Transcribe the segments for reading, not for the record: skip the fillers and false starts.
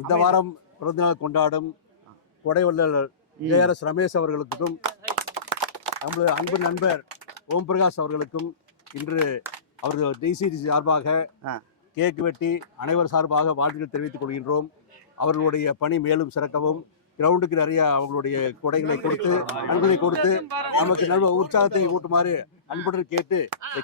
இந்த வாரம் பிறந்தநாள் கொண்டாடும் கொடைவள்ளல் JRS ரமேஷ் அவர்களுக்கும் நம்முடைய அன்பு நண்பர் ஓம் பிரகாஷ் அவர்களுக்கும் இன்று அவர்கள் DCD சார்பாக கேக் வெட்டி அனைவர் சார்பாக வாழ்த்துக்கள் தெரிவித்துக் கொள்கின்றோம். அவர்களுடைய பணி மேலும் சிறக்கவும், கிரவுண்டுக்கு நிறைய அவங்களுடைய கொடைகளை கொடுத்து நண்பனை கொடுத்து நமக்கு நல்ல உற்சாகத்தை கூட்டுமாறு அன்புடன் கேட்டு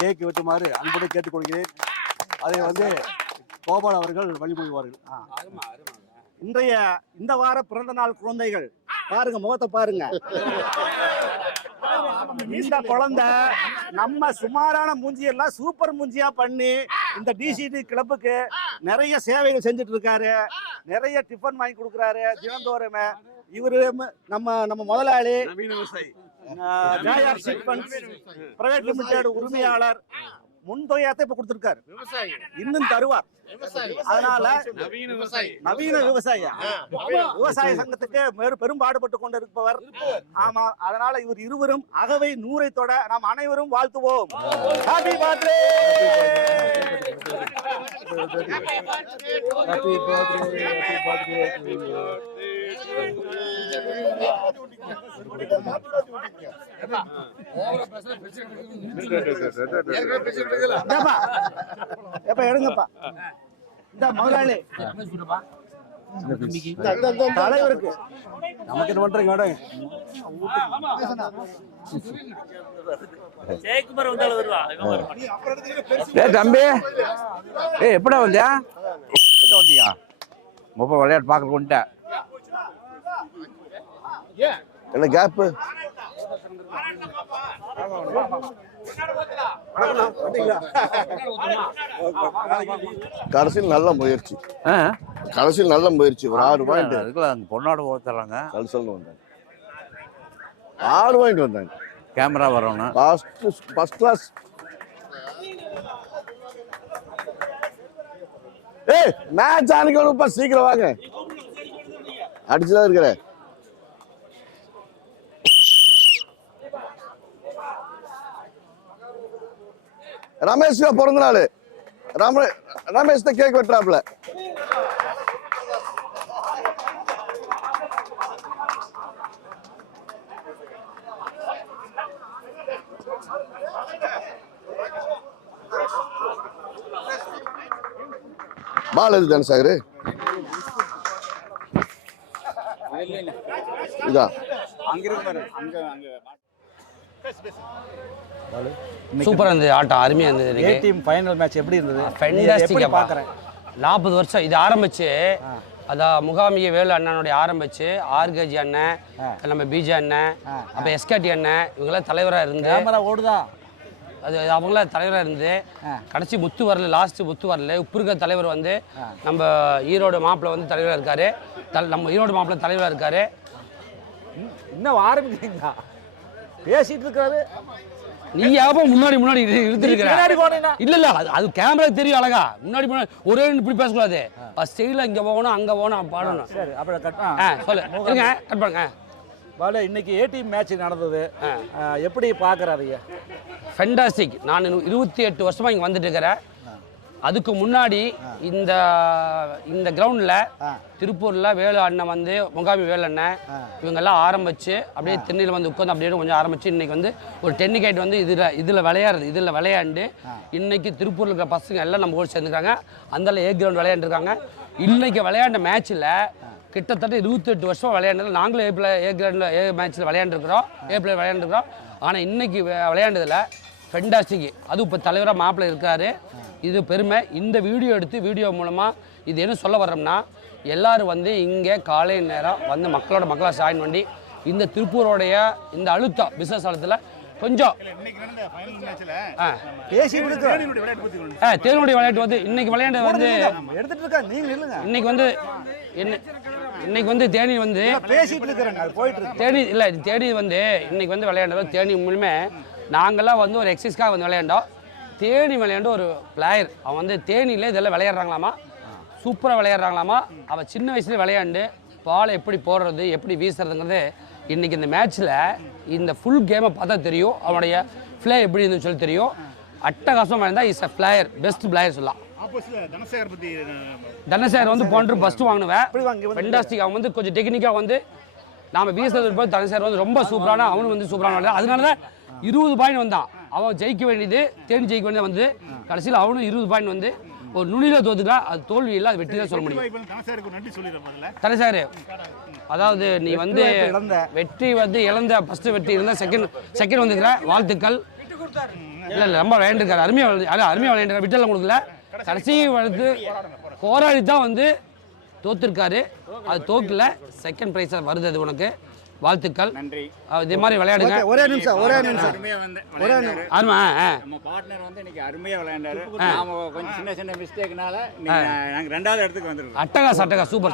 கேக் வெட்டுமாறு அன்புடன் கேட்டுக்கொள்கிறேன். அதை கோபால் அவர்கள் வழிமொழிவார்கள். இன்றைய இந்த வார பிறந்த நாள் குழந்தைகள் பாருங்க, முகத்தை பாருங்க. இந்த குழந்தை நம்ம சுமாரான மூஞ்சியெல்லாம் சூப்பர் மூஞ்சியா பண்ணி இந்த DCD கிளப்புக்கு நிறைய சேவைகள் செஞ்சுட்டு இருக்காரு. நிறைய டிஃபன் வாங்கி கொடுக்குறாரு தினந்தோறும். இவரு நம்ம முதலாளி JRS பிரைவேட் லிமிடெட் உரிமையாளர். முன்தொகையாத்தை இப்ப கொடுத்திருக்காரு, இன்னும் தருவார். அதனால நவீன விவசாய சங்கத்துக்கு பெரும்பாடுபட்டு கொண்டிருப்பவர். ஆமா, அதனால இவர் இருவரும் அகவை 100 தொட நாம் அனைவரும் வாழ்த்துவோம். Happy birthday. எடுங்கப்பா. இந்த முதலாளி தலைவருக்கு நமக்கு என்ன பண்றீங்க? தம்பி எப்படா வந்தியா? விளையாட்டு பார்க்க கொண்டுட்டேன். என்ன கேப்பு? கடைசியில் நல்ல முயற்சி, கடைசியில் நல்ல முயற்சி. ஒரு 6 பாயிண்ட் பொண்ணோட போத்துறாங்க. கடைசியில் வந்தாங்க 6 பாயிண்ட் வந்தாங்க. கேமரா வரணும். First class. ஏய், மேட்ச் ஆனிக்கணும்ப்பா, சீக்கிரம் வாங்க. அடிச்சுதான் இருக்கிற. ரமேஷ் பிறந்த நாள். ரமேஷ் தான் கேக் வெட்டுறாப்ல. பால் எது தனசாகரு? இதான் சூப்பரா இருந்தது ஆட்டம், அருமையா இருந்தது. ஏ டீம் ஃபைனல் மேட்ச் எப்படி இருந்தது? ஃபென்டாஸ்டிக்கா பார்க்கறேன். 40 வருஷம் இது ஆரம்பிச்சு, அதான் முகாமிய வேலு அண்ணனுடைய ஆரம்பிச்சு RKG அண்ணன், நம்ம BJ அண்ணன், அப்ப SKT அண்ணன், இவங்கெல்லாம் தலைவரா இருந்து கேமரா ஓடுதா? அது அவங்கள தலைவராக இருந்து கடைசி முத்து வரல, லாஸ்ட் முத்து வரல. இப்போ இருக்க தலைவர் நம்ம ஈரோடு மாப்பிள்ள தலைவராக இருக்காரு. நம்ம ஈரோடு மாப்பிள்ள தலைவராக இருக்காரு. இன்னும் ஆரம்பிக்கிறீங்களா? பேசிட்டு இருக்காரு. நீ யாப்ப முன்னாடி இழுத்துருக்கிற? இல்ல அது கேமரா தெரியும் அழகா. முன்னாடி ஒரே இப்படி பேசக்கூடாது. ஸ்டைல இங்க போகணும், அங்க போகணும், பாடணும். சரி, அப்புறம் சொல்லு. கட் பண்ணுங்க. பாலு, இன்னைக்கு ஏ டீம் மேட்ச் நடந்தது, எப்படி பார்க்குறாருங்க? ஃபென்டாஸ்டிக். நான் 28 வருஷமா இங்கே வந்துட்டு இருக்கிறேன். அதுக்கு முன்னாடி இந்த கிரவுண்டில் திருப்பூரில் வேலு அண்ணன் முகாமி வேலு அண்ணன் இவங்கெல்லாம் ஆரம்பித்து அப்படியே தென்னையில் உட்காந்து அப்படியே கொஞ்சம் ஆரம்பித்து இன்றைக்கி ஒரு டென்னிகைட் இதில் விளையாண்டு இன்றைக்கி திருப்பூரில் இருக்கிற பசங்க எல்லாம் நம்ம கூட சேர்ந்துருக்காங்க. அந்தால ஏ கிரவுண்ட் விளையாண்டுருக்காங்க. இன்றைக்கி விளையாண்ட மேட்ச்சில் கிட்டத்தட்ட 28 வருஷம் விளையாண்டதில் நாங்களும் ஏ கிரவுண்டில் ஏ மேட்ச்சில் விளையாண்டுருக்குறோம், விளையாண்டுருக்குறோம். ஆனால் இன்றைக்கி விளையாண்டதில் ஃபென்டாஸ்டிக். அதுவும் இப்போ தலைவராக மாப்பிள்ளை இருக்கார். இது பெருமை. இந்த வீடியோ மூலமாக இது என்ன சொல்ல வர்றோம்னா, எல்லோரும் இங்கே காலை நேரம் மக்களாக ஜாயின் பண்ணி இந்த திருப்பூரோடைய இந்த அழுத்தம் பிஸ்னஸ் அழுத்தத்தில் கொஞ்சம் தேனுடைய விளையாட்டு இன்னைக்கு விளையாண்டு இன்னைக்கு தேனி தேனி இல்லை தேனி இன்னைக்கு விளையாண்டது தேனி மூலமே நாங்கள்லாம் ஒரு எக்ஸசைஸ்க்காக விளையாண்டோம். தேனி விளையாண்டு ஒரு பிளேயர் அவன் தேனியில் இதெல்லாம் விளையாடுறாங்களாமா. சூப்பராக விளையாடுறாங்களாமா. அவள் சின்ன வயசுலேயே விளையாண்டு பாலை எப்படி போடுறது எப்படி வீசுறதுங்கிறது இன்றைக்கி இந்த மேட்ச்சில் இந்த ஃபுல் கேமை பார்த்தா தெரியும். அவனுடைய ஃப்ளே எப்படி இருந்துன்னு சொல்லி தெரியும். அட்டகாசமாக இருந்தால் is a player, best player சொல்லலாம். தனசேகர் வந்து போன்று ஃபஸ்ட்டு வாங்கினுவேன், ஃபென்டாஸ்டிக். அவன் வந்து கொஞ்சம் டெக்னிக்காக வந்து நாம் வீசுறது போது தனசேகர் வந்து ரொம்ப சூப்பரான, அவனும் வந்து சூப்பரான. அதனால தான் 20 பாயிண்ட் வந்தான். அவன் ஜெயிக்க வேண்டியது தேனி ஜெயிக்க வேண்டியது வந்து கடைசியில் அவனும் 20 பாயிண்ட் வந்து ஒரு நுனியில் தோத்துக்கலாம். அது தோல்வி இல்லை, அது வெற்றி தான் சொல்ல முடியும். தனசேகர் அதாவது நீ வந்து வெற்றி வந்து இழந்த ஃபஸ்ட்டு வெற்றி இருந்தால் செகண்ட் வந்துக்கிற வாழ்த்துக்கள். இல்லை ரொம்ப விளையாண்டுருக்காரு, அருமையாக விளையாண்டுருக்காரு, விட்டெல்லாம் கொடுக்கல. கடைசி வந்து போராடி தான் வந்து தோத்துருக்காரு. அது தோக்கல, செகண்ட் ப்ரைஸாக வருது. அது உனக்கு வாழ்த்துக்கள். நன்றி. இதே மாதிரி விளையாடுங்க. ஒரே நிமிஷம் ஆமா, நம்ம பார்ட்னர் வந்து இன்னைக்கு அருமையா விளையாண்டாரு. நாம கொஞ்சம் சின்ன மிஸ்டேக்னால நாங்க ரெண்டாவது இடத்துக்கு வந்திருக்கோம். அட்டகா சூப்பர்.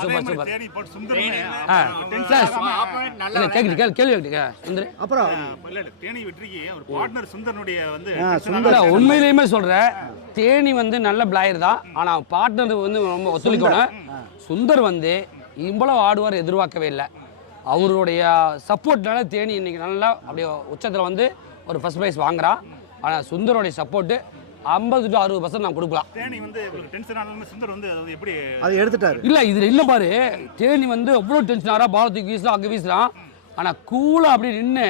அப்புறம் தேனி வெற்றிக்கு ஒரு பார்ட்னர் சுந்தரனுடைய வந்து உண்மையிலேயுமே சொல்றேன், தேனி வந்து நல்ல பிளேயர் தான். ஆனா பார்ட்னர் வந்து ரொம்ப ஒத்துழைக்கணும். சுந்தர் வந்து இவ்வளவு ஆடுவார் எதிர்பார்க்கவே இல்லை. அவருடைய சப்போர்ட்னால தேனி இன்னைக்கு நல்லா அப்படியே உச்சத்தில் வந்து ஒரு ஃபர்ஸ்ட் ப்ரைஸ் வாங்குறான். ஆனால் சுந்தரோடைய சப்போர்ட்டு 50 to 60% நான் கொடுக்கலாம். தேனி வந்து டென்ஷன் ஆனாலுமே சுந்தர் வந்து எப்படி அதை எடுத்துட்டாரு. இல்லை இதில் இல்லை பாரு, தேனி வந்து எவ்வளோ டென்ஷன் ஆகிறா, பாலத்துக்கு வீசலாம் அங்கே வீசலாம். ஆனால் கூலாக அப்படி நின்று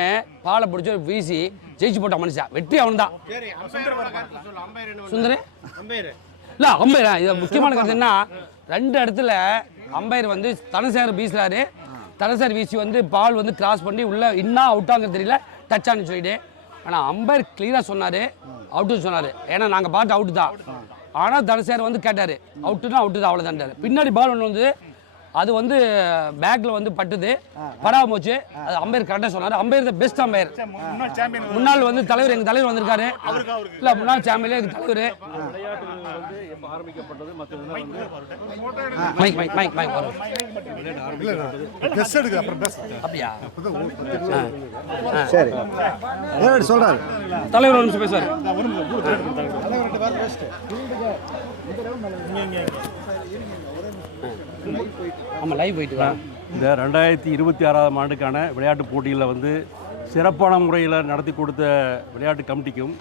பாலை பிடிச்சி வீசி ஜெயிச்சு போட்ட மனுஷன் வெற்றி அவன் தான். சுந்தர் இல்லை அம்பையர் இது முக்கியமான கருத்து என்ன, 2 இடத்துல அம்பையர் வந்து தனசேகர் வீசுறாரு. தனசேகர் வீசி வந்து பால் வந்து கிராஸ் பண்ணி உள்ள இன்னும் அவுட்டாங்கிறது தெரியல, டச் ஆனு சொல்லிட்டு. ஆனால் அம்பையர் கிளியராக சொன்னார், அவுட்டுன்னு சொன்னார். ஏன்னா நாங்கள் பார்த்து அவுட்டு தான். ஆனால் தனசேகர் வந்து கேட்டார், அவுட்டுனா அவுட்டு தான், அவ்வளோதான். பின்னாடி பால் ஒன்று வந்து அது வந்து பேக்கில் வந்து பட்டுது, படாம போச்சு. அது அம்பையர் கரெக்டாக சொன்னார். Umpire the best umpire. முன்னாள் வந்து தலைவர், எங்கள் தலைவர் வந்திருக்காரு. இல்லை முன்னாள் சாம்பியன் எங்கள் தலைவர். அப்படியா? சரி சொல்றாரு தலைவர் ஒரு நிமிஷம் பேசுவார். ஆமாம் லைவ் போயிட்டு இந்த 2026ஆம் ஆண்டுக்கான விளையாட்டுப் போட்டியில் வந்து சிறப்பான முறையில் நடத்தி கொடுத்த விளையாட்டு கமிட்டிக்கும்,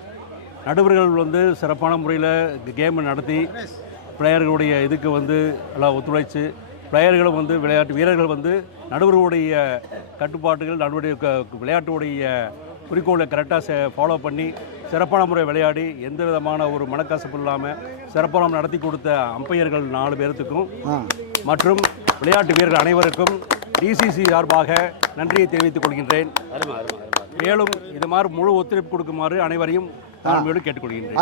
நடுவர்கள் வந்து சிறப்பான முறையில் கேமை நடத்தி பிளேயர்களுடைய இதுக்கு வந்து எல்லாம் ஒத்துழைச்சு, பிளேயர்களும் வந்து விளையாட்டு வீரர்கள் வந்து நடுவர்களுடைய கட்டுப்பாட்டுகள், விளையாட்டுடைய குறிக்கோளை கரெக்டாக ஃபாலோ பண்ணி சிறப்பான முறை விளையாடி எந்த விதமான ஒரு மனக்கசப்பு இல்லாமல் சிறப்பான நடத்தி கொடுத்த அம்பையர்கள் 4 பேர்த்துக்கும் மற்றும் விளையாட்டு வீரர்கள் அனைவருக்கும் டிசிசி சார்பாக நன்றியை தெரிவித்துக் கொள்கின்றேன். மேலும் இது மாதிரி முழு ஒத்துழைப்பு கொடுக்குமாறு அனைவரையும் நான் மேலும் கேட்டுக்கொள்கின்றேன்.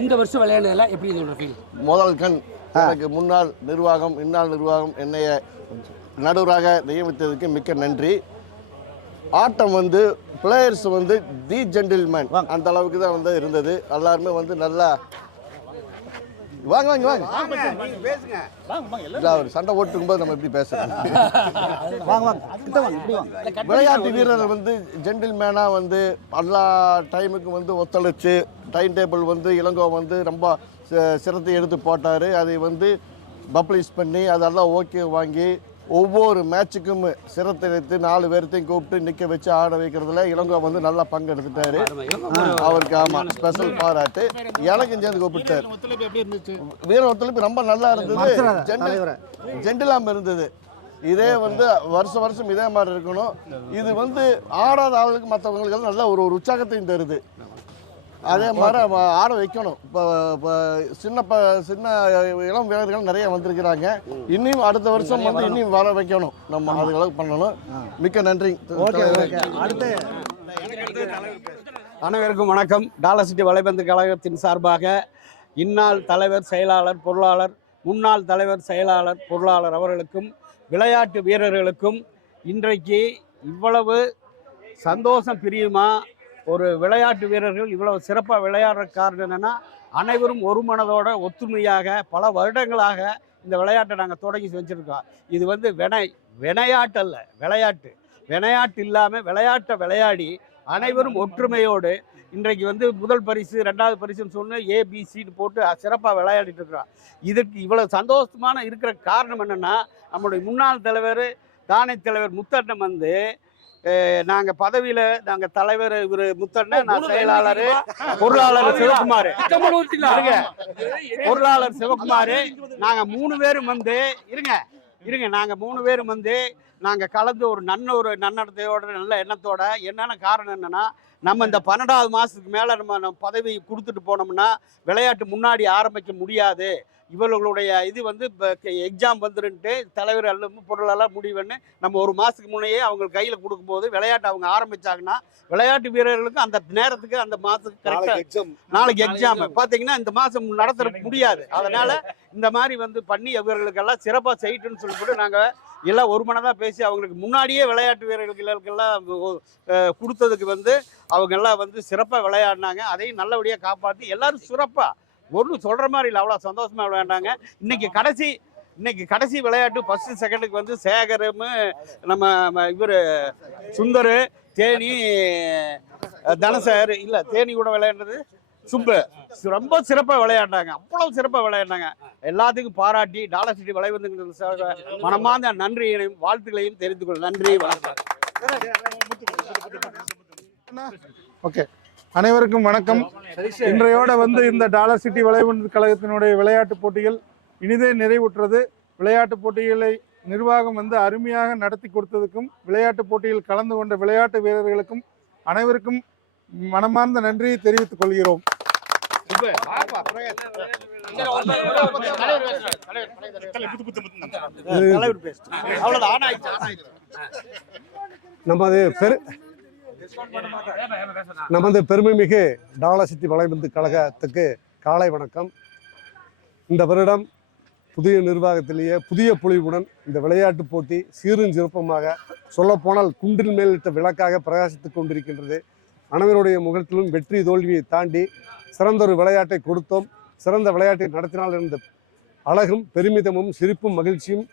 இந்த வருஷம் விளையாடுறதுல எப்படி இருந்தது? முதல் கண் எனக்கு முன்னாள் நிர்வாகம், இந்நாள் நிர்வாகம் என்னைய நடுவராக நியமித்ததுக்கு மிக்க நன்றி. ஆட்டம் வந்து பிளேயர்ஸ் வந்து தி ஜென்டில்மேன் அந்த அளவுக்கு தான் வந்து இருந்தது. எல்லாருமே வந்து நல்லா வாங்க வாங்க வாங்க அவர் சண்டை ஓட்டுக்கும் போது நம்ம எப்படி பேசுறோம். விளையாட்டு வீரர்கள் வந்து ஜென்டில்மேனாக வந்து எல்லா டைமுக்கும் வந்து ஒத்துழைச்சு டைம் டேபிள் வந்து இளங்கோ வந்து ரொம்ப சிரத்தை எடுத்து போட்டார். அதை வந்து பப்ளிஷ் பண்ணி அதெல்லாம் ஓகே வாங்கி ஒவ்வொரு மேட்சுக்கும் சிரத்தை எடுத்து 4 பேர்த்தையும் கூப்பிட்டு நிற்க வச்சு ஆட வைக்கிறதுல இளங்கோ வந்து நல்லா பங்கெடுத்துட்டாரு. அவருக்கு ஆமாம் ஸ்பெஷல் பாராட்டு. எனக்கும் சேர்ந்து கூப்பிட்டார். வீர ஒத்துழைப்பு ரொம்ப நல்லா இருந்தது, ஜென்டிலாம இருந்தது. இதே வந்து வருஷம் இதே மாதிரி இருக்கணும். இது வந்து ஆடாத ஆளுக்கு மற்றவங்களுக்கு நல்ல ஒரு உற்சாகத்தையும் தருது. அதே மாதிரி ஆட வைக்கணும். இப்போ சின்ன இளம் வீரர்கள் நிறைய வந்திருக்கிறாங்க. இன்னும் அடுத்த வருஷம் வந்து இன்னும் வர வைக்கணும். நம்ம அதுகளுக்கு பண்ணணும். மிக்க நன்றி. அனைவருக்கும் வணக்கம். டாலர் சிட்டி வலைபந்து கழகத்தின் சார்பாக இந்நாள் தலைவர், செயலாளர், பொருளாளர், முன்னாள் தலைவர், செயலாளர், பொருளாளர் அவர்களுக்கும் விளையாட்டு வீரர்களுக்கும் இன்றைக்கு இவ்வளவு சந்தோஷம் பிரியுமா ஒரு விளையாட்டு வீரர்கள் இவ்வளவு சிறப்பாக விளையாடுற காரணம் என்னென்னா அனைவரும் ஒரு மனதோட ஒத்துமையாக பல வருடங்களாக இந்த விளையாட்டை நாங்கள் தொடங்கி செஞ்சுருக்கோம். இது வந்து விளையாட்டு அல்ல, விளையாட்டு இல்லாமல் விளையாட்டை விளையாடி அனைவரும் ஒற்றுமையோடு இன்றைக்கு வந்து முதல் பரிசு 2வது பரிசுன்னு சொன்னு ஏபிசின்னு போட்டு சிறப்பாக விளையாடிட்டு இருக்கிறோம். இதுக்கு இவ்வளோ சந்தோஷமான இருக்கிற காரணம் என்னென்னா நம்முடைய முன்னாள் தலைவர் தானே தலைவர் முத்தண்ணன் வந்து நாங்கள் பதவியில் நாங்கள் தலைவர் இவர் முத்தண்ணன், நான் செயலாளர், பொருளாளர் சிவகுமார், பொருளாளர் சிவகுமார், நாங்கள் 3 பேரும் வந்து நாங்கள் 3 பேரும் வந்து நாங்கள் கலந்து ஒரு நன்னடத்தையோட நல்ல எண்ணத்தோட என்னென்ன காரணம் என்னென்னா நம்ம இந்த 12வது மாதத்துக்கு மேலே நம்ம பதவி கொடுத்துட்டு போனோம்னா விளையாட்டு முன்னாடி ஆரம்பிக்க முடியாது, இவர்களுடைய இது வந்து எக்ஸாம் வந்துருன்ட்டு தலைவர் அல்ல பொருளெல்லாம் முடிவுன்னு நம்ம ஒரு மாதத்துக்கு முன்னையே அவங்க கையில் கொடுக்கும்போது விளையாட்டு அவங்க ஆரம்பித்தாங்கன்னா விளையாட்டு வீரர்களுக்கு அந்த நேரத்துக்கு அந்த மாதத்துக்கு கரெக்டாக நாளைக்கு எக்ஸாம் பார்த்தீங்கன்னா இந்த மாதம் நடத்த முடியாது. அதனால் இந்த மாதிரி வந்து பண்ணி இவர்களுக்கெல்லாம் சிறப்பாக செய்யட்டுன்னு சொல்லிவிட்டு நாங்கள் எல்லாம் ஒரு மனதாக பேசி அவங்களுக்கு முன்னாடியே விளையாட்டு வீரர்களுக்கெல்லாம் கொடுத்ததுக்கு வந்து அவங்கெல்லாம் வந்து சிறப்பாக விளையாடினாங்க. அதையும் நல்லபடியாக காப்பாற்றி எல்லாரும் சிறப்பாக ஒன்றும் சொல்கிற மாதிரி இல்லை, அவ்வளோ சந்தோஷமாக விளையாண்டாங்க. இன்னைக்கு கடைசி விளையாட்டு ஃபஸ்ட்டு செகண்டுக்கு வந்து சேகரும் நம்ம இவர் சுந்தர், தேனி தனசேகர் இல்லை தேனி கூட விளையாடுறது சுப்பு ரொம்ப சிறப்பாக விளையாண்டாங்க, அவ்வளோ சிறப்பாக விளையாண்டாங்க. எல்லாத்துக்கும் பாராட்டி டாலர் சிட்டி வலைபந்து மனமார்ந்த நன்றியையும் வாழ்த்துக்களையும் தெரிந்து கொள்ள நன்றி, வணக்கம். ஓகே, அனைவருக்கும் வணக்கம். இன்றையோட வந்து இந்த டாலர் சிட்டி வலைபந்து கழகத்தினுடைய விளையாட்டு போட்டிகள் இனிதே நிறைவுற்றது. விளையாட்டு போட்டிகளை நிர்வாகம் வந்து அருமையாக நடத்தி கொடுத்ததுக்கும் விளையாட்டு போட்டியில் கலந்து கொண்ட விளையாட்டு வீரர்களுக்கும் அனைவருக்கும் மனமார்ந்த நன்றியை தெரிவித்துக் கொள்கிறோம். நமது பெருமைமிகு டாலர் சிட்டி வலைபந்து கழகத்துக்கு காலை வணக்கம். இந்த வருடம் புதிய நிர்வாகத்திலேயே புதிய பொலிவுடன் இந்த விளையாட்டு போட்டி சீரும் சிறப்புமாக சொல்லப்போனால் குன்றில் மேலிட்ட விளக்காக பிரகாசித்துக் கொண்டிருக்கின்றது. அனைவருடைய முகத்திலும் வெற்றி தோல்வியை தாண்டி சிறந்த ஒரு விளையாட்டை கொடுத்தோம். சிறந்த விளையாட்டை நடத்தினால் இருந்த அழகும் பெருமிதமும் சிரிப்பும் மகிழ்ச்சியும்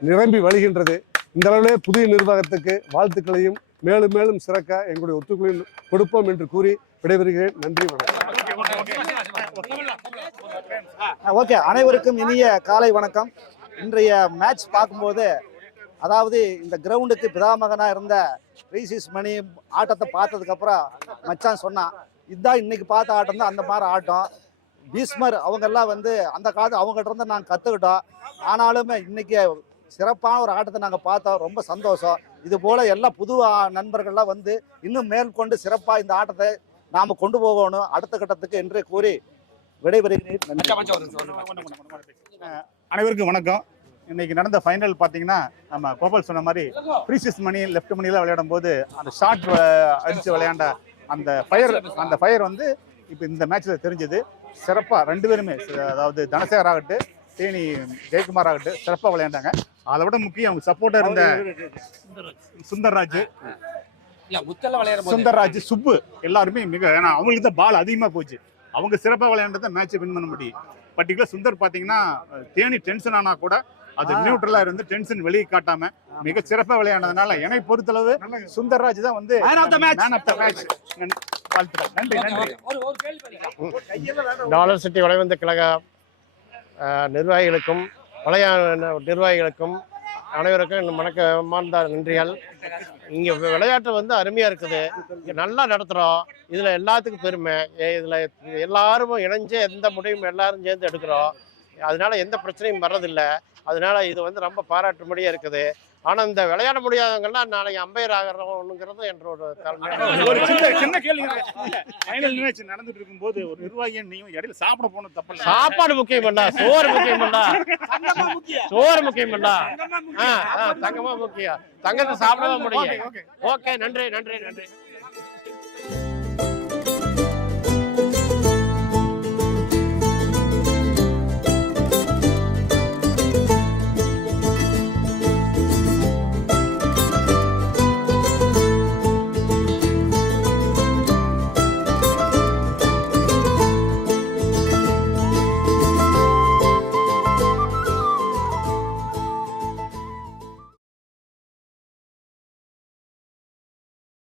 நிரம்பி வழிகின்றது. இந்த அளவிலே புதிய நிர்வாகத்துக்கு வாழ்த்துக்களையும் மேலும் மேலும் சிறக்க எங்களுடைய ஒத்துழைப்பு கொடுப்போம் என்று கூறி விடைபெறுகிறேன். நன்றி, வணக்கம். ஓகே, அனைவருக்கும் இனிய காலை வணக்கம். இன்றைய மேட்ச் பார்க்கும்போது அதாவது இந்த கிரவுண்டுக்கு பிதாமகனாக இருந்த ரீசிஸ் மணி ஆட்டத்தை பார்த்ததுக்கப்புறம் மச்சான் சொன்னான், இதுதான் இன்னைக்கு பார்த்த ஆட்டம் தான் அந்த மாதிரி ஆட்டம். பீஸ்மர் அவங்கெல்லாம் வந்து அந்த காலத்து அவங்ககிட்ட இருந்து நாங்கள் கற்றுக்கிட்டோம். ஆனாலுமே இன்னைக்கு சிறப்பான ஒரு ஆட்டத்தை நாங்கள் பார்த்தோம், ரொம்ப சந்தோஷம். இது போல் எல்லா புது நண்பர்கள்லாம் வந்து இன்னும் மேற்கொண்டு சிறப்பாக இந்த ஆட்டத்தை நாம் கொண்டு போகணும் அடுத்த கட்டத்துக்கு என்று கூறி விடைபெறுகிறேன். அனைவருக்கும் வணக்கம். இன்னைக்கு நடந்த ஃபைனல் பார்த்தீங்கன்னா நம்ம கோபால் சொன்ன மாதிரி ப்ரீசியஸ் மணி லெஃப்ட் மணியில் விளையாடும் போது அந்த ஷாட் அடித்து விளையாண்ட அந்த ஃபயர் வந்து இப்போ இந்த மேட்ச்சில் தெரிஞ்சது. சிறப்பாக 2 பேருமே, அதாவது தனசேகர் ஆகட்டும் தேனி ஜெயக்குமார் ஆகட்டும் சிறப்பாக விளையாண்டாங்க. அதை விட முக்கியம் அவங்க சப்போர்ட்டாக இருந்த சுந்தர்ராஜ், சுப்பு எல்லாருமே ஏன்னா அவங்களுக்கு தான் பால் அதிகமாக போச்சு. அவங்க சிறப்பாக விளையாண்டதை மேட்சை வின் பண்ண முடியும். பர்டிகுலர் சுந்தர் பார்த்தீங்கன்னா தேனி டென்ஷன் ஆனால் கூட அது நியூட்ரலாக இருந்து டென்ஷன் வெளியே காட்டாம மிக சிறப்பாக விளையாண்டதுனால என்னை பொறுத்தளவு சுந்தர்ராஜ் தான் வந்து மேன் ஆஃப் த மேட்ச். நன்றி. டாலர் சிட்டி வலைபந்து கழக நிர்வாகிகளுக்கும் நிர்வாகிகளுக்கும் அனைவருக்கும் மனமார்ந்த நன்றிகள். இங்கே விளையாட்டு வந்து அருமையாக இருக்குது, இங்கே நல்லா நடத்துகிறோம். இதில் எல்லாத்துக்கும் பெருமை. இதில் எல்லாரும் இணைஞ்சு எந்த முடிவும் எல்லாரும் சேர்ந்து எடுக்கிறோம். அதனால எந்த பிரச்சனையும் வர்றதில்லை. அதனால இது வந்து ரொம்ப பாராட்டும்படியாக இருக்குது. ஆனால் இந்த விளையாட முடியாதவங்கலாம் நாளைக்கு அம்பையர் ஆகிறோம்ங்கிறது என்ற ஒரு சின்ன கேள்வி. ஃபைனல் மேட்ச் நடந்துட்டு இருக்கும்போது ஒரு நிர்வாகியை நீங்க இடையில சாப்பிட போன தப்பு இல்லை. சாப்பாடு முக்கியம் இல்ல, சோறு முக்கியம் இல்ல, சோறு முக்கியம் இல்ல, தங்கமா முக்கியம். தங்கத்தை சாப்பிடவே முடியும். ஓகே, நன்றி.